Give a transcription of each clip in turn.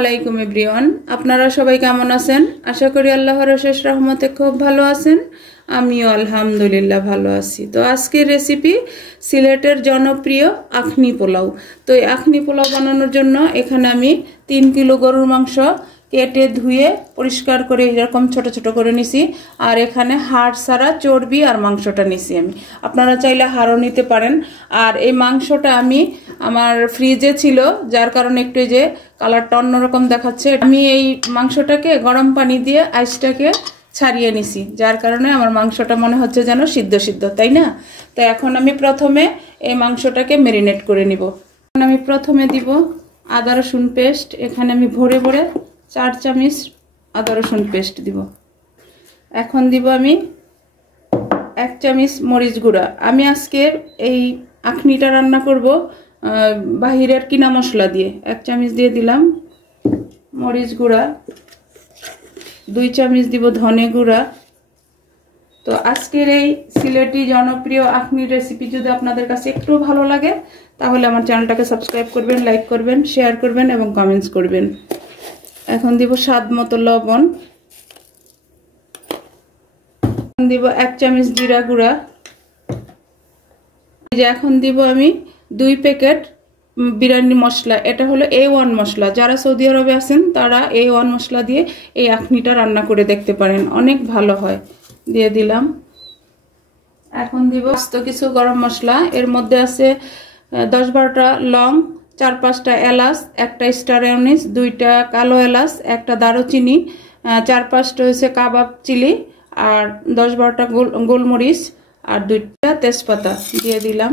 আলাইকুম এভরিওয়ান, আপনারা সবাই কেমন আছেন? আশা করি আল্লাহর অশেষ রহমতে খুব ভালো আছেন। আমিও আলহামদুলিল্লাহ ভালো আছি। তো আজকের রেসিপি সিলেটের জনপ্রিয় আখনি পোলাও। তো এই আখনি পোলাও বানানোর জন্য এখানে আমি 3 কিলো গরুর মাংস কেটে ধুয়ে পরিষ্কার করে এরকম ছোট ছোট করে নিছি। আর এখানে হাড় ছাড়া চর্বি আর মাংসটা নিছি আমি। আপনারা চাইলে হাড়ও নিতে পারেন। আর এই মাংসটা আমি আমার ফ্রিজে ছিল, যার কারণে একটু যে কালারটা অন্যরকম দেখাচ্ছে। আমি এই মাংসটাকে গরম পানি দিয়ে আইসটাকে ছাড়িয়ে নিছি, যার কারণে আমার মাংসটা মনে হচ্ছে যেন সিদ্ধ সিদ্ধ, তাই না? তো এখন আমি প্রথমে এই মাংসটাকে ম্যারিনেট করে নিব। এখন আমি প্রথমে দিব আদা রসুন পেস্ট। এখানে আমি ভরে ভরে 4 চামচ আদা রসুন পেস্ট দিব। এখন দিব আমি 1 চামচ মরিচ গুঁড়া। আমি আজকে এই আখনিটা রান্না করব বাহিরের কিনা মশলা দিয়ে। 1 চামচ দিয়ে দিলাম মরিচ গুঁড়া, 2 চামচ দিব ধনে গুঁড়া। তো আজকের এই সিলেটি জনপ্রিয় আখনি রেসিপি যদি আপনাদের কাছে একটু ভালো লাগে, তাহলে আমার চ্যানেলটাকে সাবস্ক্রাইব করবেন, লাইক করবেন, শেয়ার করবেন এবং কমেন্টস করবেন। এখন দিব স্বাদ মতো লবণ, দিব 1 চামচ জিরা গুঁড়া। এখন দিব আমি 2 প্যাকেট বিরিয়ানি মশলা। এটা হলো A1 মশলা। যারা সৌদি আরবে আছেন তারা A1 মশলা দিয়ে এই আখনিটা রান্না করে দেখতে পারেন, অনেক ভালো হয়। দিয়ে দিলাম। এখন দিব আস্ত কিছু গরম মশলা। এর মধ্যে আছে 10-12টা লং, 4-5টা এলাচ, 1টা স্টার অ্যানিস, 2টা কালো এলাচ, 1টা দারুচিনি, 4-5টা হচ্ছে কাবাব চিলি, আর 10-12টা গোলমরিচ, আর 2টা তেজপাতা দিয়ে দিলাম।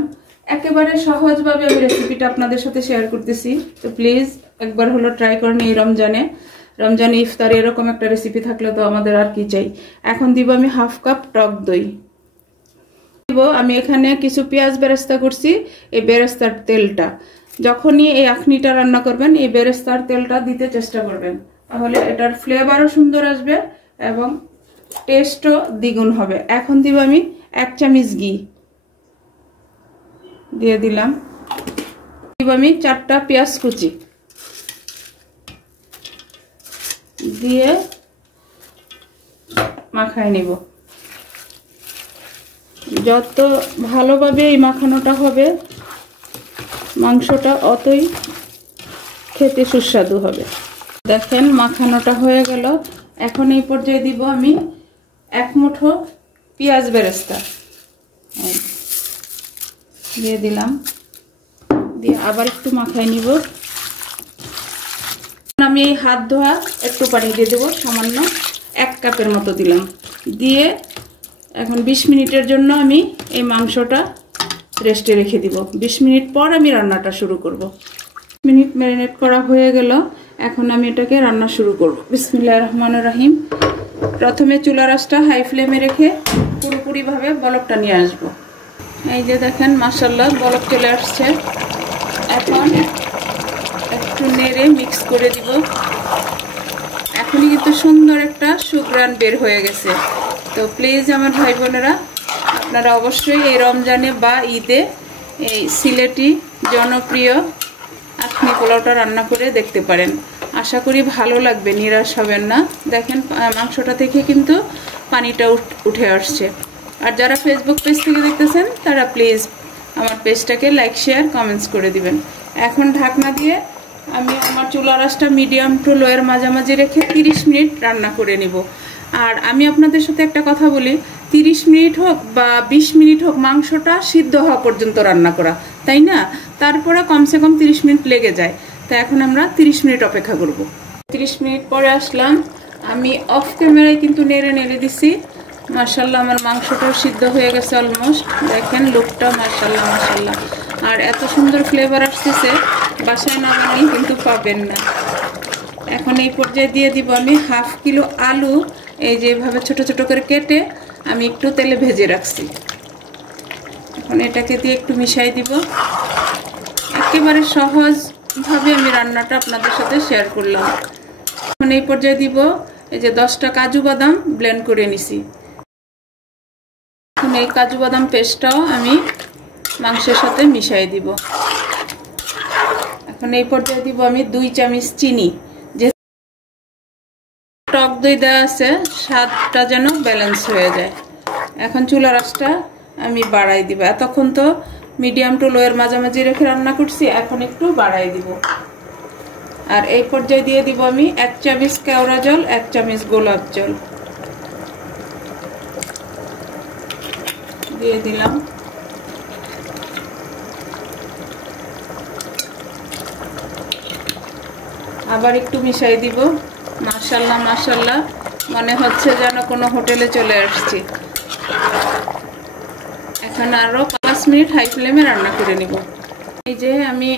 একেবারে সহজভাবে আমি রেসিপিটা আপনাদের সাথে শেয়ার করতেছি। তো প্লিজ একবার হলো ট্রাই করেন এই রমজানে ইফতারে এরকম একটা রেসিপি থাকলে তো আমাদের আর কি চাই। এখন দিব আমি 1/2 কাপ টক দই দিব। আমি এখানে কিছু পেঁয়াজ বেরেস্তা করছি। এই বেরেস্তার তেলটা যখনই এই আখনিটা রান্না করবেন, এই বেরেস্তার তেলটা দিতে চেষ্টা করবেন, তাহলে এটার ফ্লেভারও সুন্দর আসবে এবং টেস্টও দ্বিগুণ হবে। এখন দিব আমি 1 চামচ ঘি দিয়ে দিলাম। দিব আমি 4টা পেঁয়াজ কুচি দিয়ে মাখাই নিব। যত ভালোভাবে এই মাখানোটা হবে, মাংসটা অতই খেতে সুস্বাদু হবে। দেখেন মাখানোটা হয়ে গেল। এখন এই পর্যায়ে দিব আমি 1 মুঠো পেঁয়াজ বেরেস্তা দিয়ে দিলাম। দিয়ে আবার একটু মাখাই নিব। আমি এই হাত ধোয়া একটু পানি দিয়ে দেবো, সামান্য 1 কাপের মতো দিলাম। দিয়ে এখন 20 মিনিটের জন্য আমি এই মাংসটা রেস্টে রেখে দিব। 20 মিনিট পর আমি রান্নাটা শুরু করব। 20 মিনিট ম্যারিনেট করা হয়ে গেল। এখন আমি এটাকে রান্না শুরু করব। বিসমিল্লাহির রহমানির রহিম। প্রথমে চুলার আঁচটা হাই ফ্লেমে রেখে পুরোপুরিভাবে বলকটা নিয়ে আসব। এই যে দেখেন মাশাআল্লাহ বলক চলে আসছে। এখন একটু নেড়ে মিক্স করে দিব। এখনই কিন্তু সুন্দর একটা সুঘ্রাণ বের হয়ে গেছে। তো প্লিজ আমার ভাই বোনেরা, আপনারা অবশ্যই এই রমজানে বা ঈদে এই সিলেটি জনপ্রিয় আখনি পোলাওটা রান্না করে দেখতে পারেন। আশা করি ভালো লাগবে, নিরাশ হবেন না। দেখেন মাংসটা থেকে কিন্তু পানিটা উঠে আসছে। আর যারা ফেসবুক পেজ থেকে দেখতেছেন তারা প্লিজ আমার পেজটাকে লাইক, শেয়ার, কমেন্টস করে দিবেন। এখন ঢাকনা দিয়ে আমি আমার চুলার আঁচটা মিডিয়াম টু লোয়ের মাঝামাঝি রেখে 30 মিনিট রান্না করে নিব। আর আমি আপনাদের সাথে একটা কথা বলি, 30 মিনিট হোক বা 20 মিনিট হোক, মাংসটা সিদ্ধ হওয়া পর্যন্ত রান্না করা, তাই না? তারপরে কমসে কম 30 মিনিট লেগে যায়। তো এখন আমরা 30 মিনিট অপেক্ষা করব। 30 মিনিট পরে আসলাম। আমি অফ ক্যামেরায় কিন্তু নেড়ে নেড়ে দিছি। মাশাআল্লাহ আমার মাংসটাও সিদ্ধ হয়ে গেছে অলমোস্ট। দেখেন লুকটা মাশাআল্লাহ মাশাআল্লাহ। আর এত সুন্দর ফ্লেভার আসতেছে, বাসায় না বানাই কিন্তু পাবেন না। এখন এই পর্যায়ে দিয়ে দিব আমি 1/2 কিলো আলু। এই যেভাবে ছোট ছোট করে কেটে আমি একটু তেলে ভেজে রাখছি। এখন এটাকে দিয়ে একটু মিশাই দিব। একেবারে সহজভাবে আমি রান্নাটা আপনাদের সাথে শেয়ার করলাম। এখন এই পর্যায়ে দিব এই যে 10টা কাজু বাদাম ব্লেন্ড করে নিছি। এখন এই কাজু বাদাম পেস্টটাও আমি মাংসের সাথে মিশাই দিব। এখন এই পর্যায়ে দিব আমি 2 চামচ চিনি। টক দই দেওয়া আছে, স্বাদটা যেন ব্যালেন্স হয়ে যায়। এখন চুলার আঁচটা আমি বাড়াই দিব। এতক্ষণ তো মিডিয়াম টু লোয়ের মাঝামাঝি রেখে রান্না করছি, এখন একটু বাড়াই দিব। আর এই পর্যায়ে দিয়ে দিব আমি 1 চামচ কেওড়া জল, 1 চামচ গোলাপ জল দিয়ে দিলাম। আবার একটু মিশাই দিব। মাশাআল্লাহ মাশাআল্লাহ, মনে হচ্ছে যেন কোনো হোটেলে চলে আসছি। এখন আরো 5 মিনিট হাই ফ্লেমে রান্না করে নিব। এই যে আমি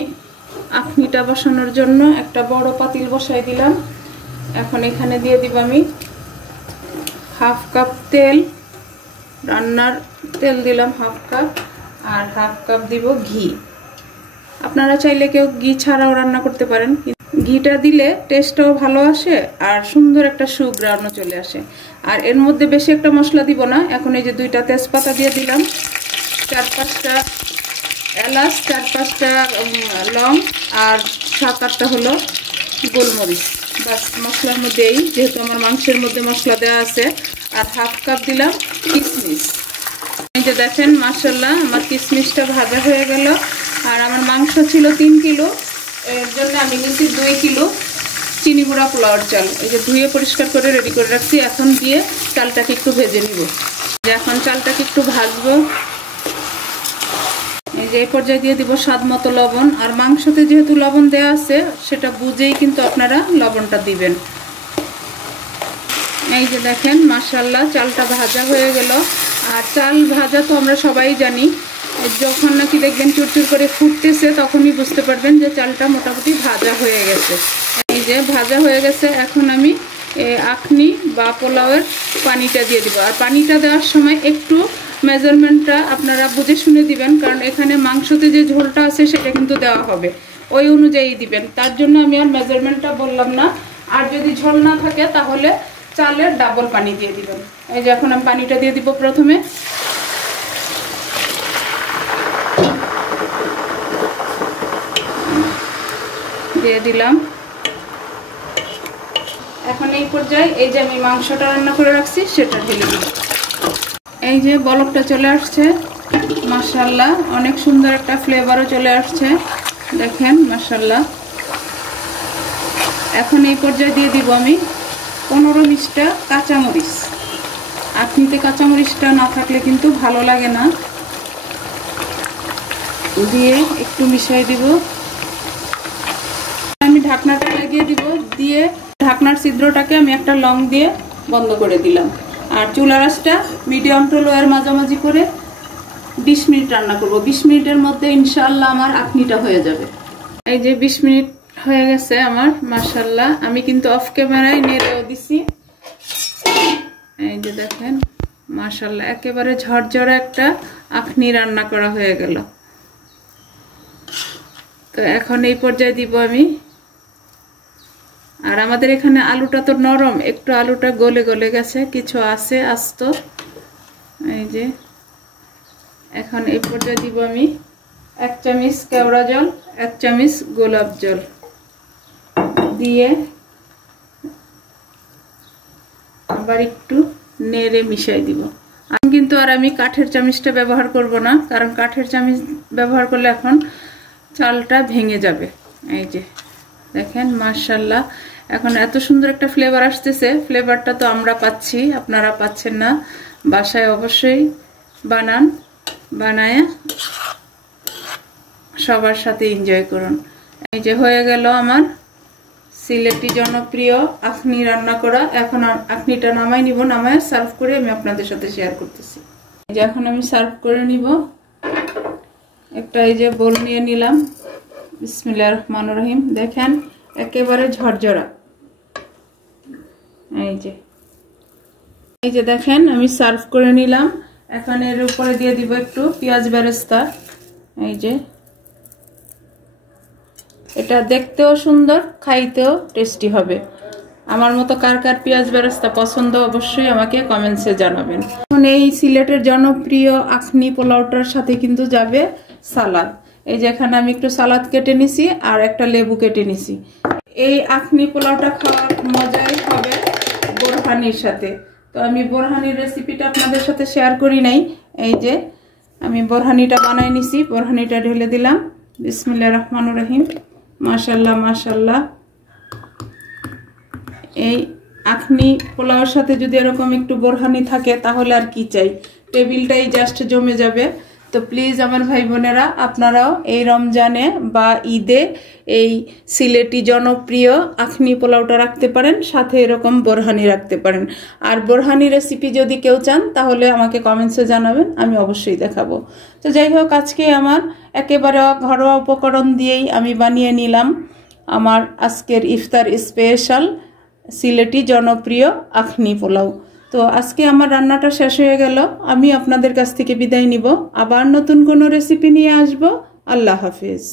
আখনিটা বসানোর জন্য একটা বড় পাতিল বসাই দিলাম। এখন এখানে দিয়ে দিব আমি 1/2 কাপ তেল, রান্নার তেল দিলাম 1/2 কাপ, আর 1/2 কাপ দিব ঘি। আপনারা চাইলে কেউ ঘি ছাড়াও রান্না করতে পারেন, ঘিটা দিলে টেস্টও ভালো আসে আর সুন্দর একটা সুঘ্রাণও চলে আসে। আর এর মধ্যে বেশি একটা মশলা দিব না। এখন এই যে 2টা তেজপাতা দিয়ে দিলাম, 4-5টা এলাচ, 4-5টা লং, আর 7-8টা হলো গোলমরিচ। বাস মশলার মধ্যেই, যেহেতু আমার মাংসের মধ্যে মশলা দেওয়া আছে। আর 1/2 কাপ দিলাম কিশমিশ। এই যে দেখেন মাশাআল্লাহ আমার কিশমিশটা ভাজা হয়ে গেল। আর আমার মাংস ছিল 3 কিলো, এর জন্য আমি নিচ্ছি 2 কিলো চিনি গুঁড়া পোলাওর চাল। এই যে ধুয়ে পরিষ্কার করে রেডি করে রাখছি। এখন দিয়ে চালটাকে একটু ভেজে নিব। এখন চালটাকে একটু ভাজবো। এই যে এই পর্যায়ে দিয়ে দিব স্বাদ মতো লবণ। আর মাংসতে যেহেতু লবণ দেওয়া আছে, সেটা বুঝেই কিন্তু আপনারা লবণটা দিবেন। এই যে দেখেন মাশাআল্লাহ চালটা ভাজা হয়ে গেল। আর চাল ভাজা তো আমরা সবাই জানি, যখন নাকি দেখবেন চুরচুর করে ফুটতেছে তখনই বুঝতে পারবেন যে চালটা মোটামুটি ভাজা হয়ে গেছে। এই যে ভাজা হয়ে গেছে, এখন আমি আখনি বা পোলাওয়ের পানিটা দিয়ে দিব। আর পানিটা দেওয়ার সময় একটু মেজারমেন্টটা আপনারা বুঝে শুনে দিবেন, কারণ এখানে মাংসতে যে ঝোলটা আছে সেটা কিন্তু দেওয়া হবে, ওই অনুযায়ী দিবেন। তার জন্য আমি আর মেজারমেন্টটা বললাম না। আর যদি ঝোল না থাকে তাহলে চালের ডাবল পানি দিয়ে দিবেন। এই যে এখন আমি পানিটা দিয়ে দিব প্রথমে। দিয়ে দিলাম। এখন এই পর্যায়ে এই যে আমি মাংসটা রান্না করে রাখছি সেটা ঢেলে দিব। এই যে বলকটা চলে আসছে, মাশাআল্লাহ অনেক সুন্দর একটা ফ্লেভারও চলে আসছে, দেখেন মাশাআল্লাহ। এখন এই পর্যায়ে দিয়ে দিব আমি 15-20টা কাঁচামরিচ। আখনিতে কাঁচামরিচটা না থাকলে কিন্তু ভালো লাগে না। দিয়ে একটু মিশিয়ে দিব। আমি ঢাকনাটা লাগিয়ে দিব। দিয়ে ঢাকনার ছিদ্রটাকে আমি একটা লং দিয়ে বন্ধ করে দিলাম। আর চুলার আঁচটা মিডিয়াম টু লোয়ের মাঝামাঝি করে 20 মিনিট রান্না করব। 20 মিনিটের মধ্যে ইনশাআল্লাহ আমার আখনিটা হয়ে যাবে। এই যে 20 মিনিট হয়ে গেছে আমার, মাশাআল্লাহ। আমি কিন্তু অফ ক্যামেরায় নেড়েও দিছি। এই যে দেখেন মাশাআল্লাহ একেবারে ঝরঝরে একটা আখনি রান্না করা হয়ে গেল। তো এখন এই পর্যায়ে দিব আমি। আর আমাদের এখানে আলুটা তো নরম, একটু আলুটা গলে গলে গেছে, কিছু আছে আস্ত। এই যে এখন এই পর্যায়ে দিব আমি 1 চামচ কেওড়া জল, 1 চামচ গোলাপ জল দিয়ে আবার একটু নেড়ে মিশাই দিব। কিন্তু আর আমি কাঠের চামচটা ব্যবহার করব না, কারণ কাঠের চামচ ব্যবহার করলে এখন চালটা ভেঙে যাবে। এই যে দেখেন মাশাআল্লাহ এখন এত সুন্দর একটা ফ্লেভার আসতেছে। ফ্লেভারটা তো আমরা পাচ্ছি, আপনারা পাচ্ছেন না। বাসায় অবশ্যই বানান, বানায় সবার সাথে এনজয় করুন। এই যে হয়ে গেল আমার সিলেটি জনপ্রিয় আখনি রান্না করা। এখন আখনিটা নামাই নিব, নামায় সার্ভ করে আমি আপনাদের সাথে শেয়ার করতেছি। এই যে এখন আমি সার্ভ করে নিব। একটা এই যে বোল নিয়ে নিলাম। বিসমিল্লাহির রহমানির রহিম। দেখেন একেবারে ঝরঝরা। এই যে দেখেন আমি সার্ভ করে নিলাম। এখন এর উপরে দিয়ে দিব একটু পেঁয়াজ বেরেস্তা। এই যে এটা দেখতেও সুন্দর, খাইতেও টেস্টি হবে। আমার মতো কার কার পেঁয়াজ বেরেস্তা পছন্দ অবশ্যই আমাকে কমেন্টসে জানাবেন। এখন এই সিলেটের জনপ্রিয় আখনি পোলাওটার সাথে কিন্তু যাবে সালাদ। এই যে এখানে আমি একটু সালাদ কেটে নিছি আর একটা লেবু কেটে নিছি। এই আখনি পোলাওটা খাওয়ার মজাই হবে বোরহানির সাথে। তো আমি বোরহানির রেসিপিটা আপনাদের সাথে শেয়ার করি নাই। এই যে আমি বোরহানিটা বানাই নিছি, বোরহানিটা ঢেলে দিলাম। বিসমিল্লাহির রহমানির রহিম। মাশাআল্লাহ মাশাআল্লাহ। এই আখনি পোলাওর সাথে যদি এরকম একটু বোরহানি থাকে তাহলে আর কি চাই, টেবিলটাই জাস্ট জমে যাবে। তো প্লিজ আমার ভাই বোনেরা, আপনারাও এই রমজানে বা ঈদে এই সিলেটি জনপ্রিয় আখনি পোলাওটা রাখতে পারেন, সাথে এরকম বোরহানি রাখতে পারেন। আর বোরহানি রেসিপি যদি কেউ চান তাহলে আমাকে কমেন্টসে জানাবেন, আমি অবশ্যই দেখাবো। তো যাই হোক, আজকে আমার একেবারে ঘরোয়া উপকরণ দিয়েই আমি বানিয়ে নিলাম আমার আজকের ইফতার স্পেশাল সিলেটি জনপ্রিয় আখনি পোলাও। তো আজকে আমার রান্নাটা শেষ হয়ে গেল, আমি আপনাদের কাছ থেকে বিদায় নিব। আবার নতুন কোনো রেসিপি নিয়ে আসব। আল্লাহ হাফেজ।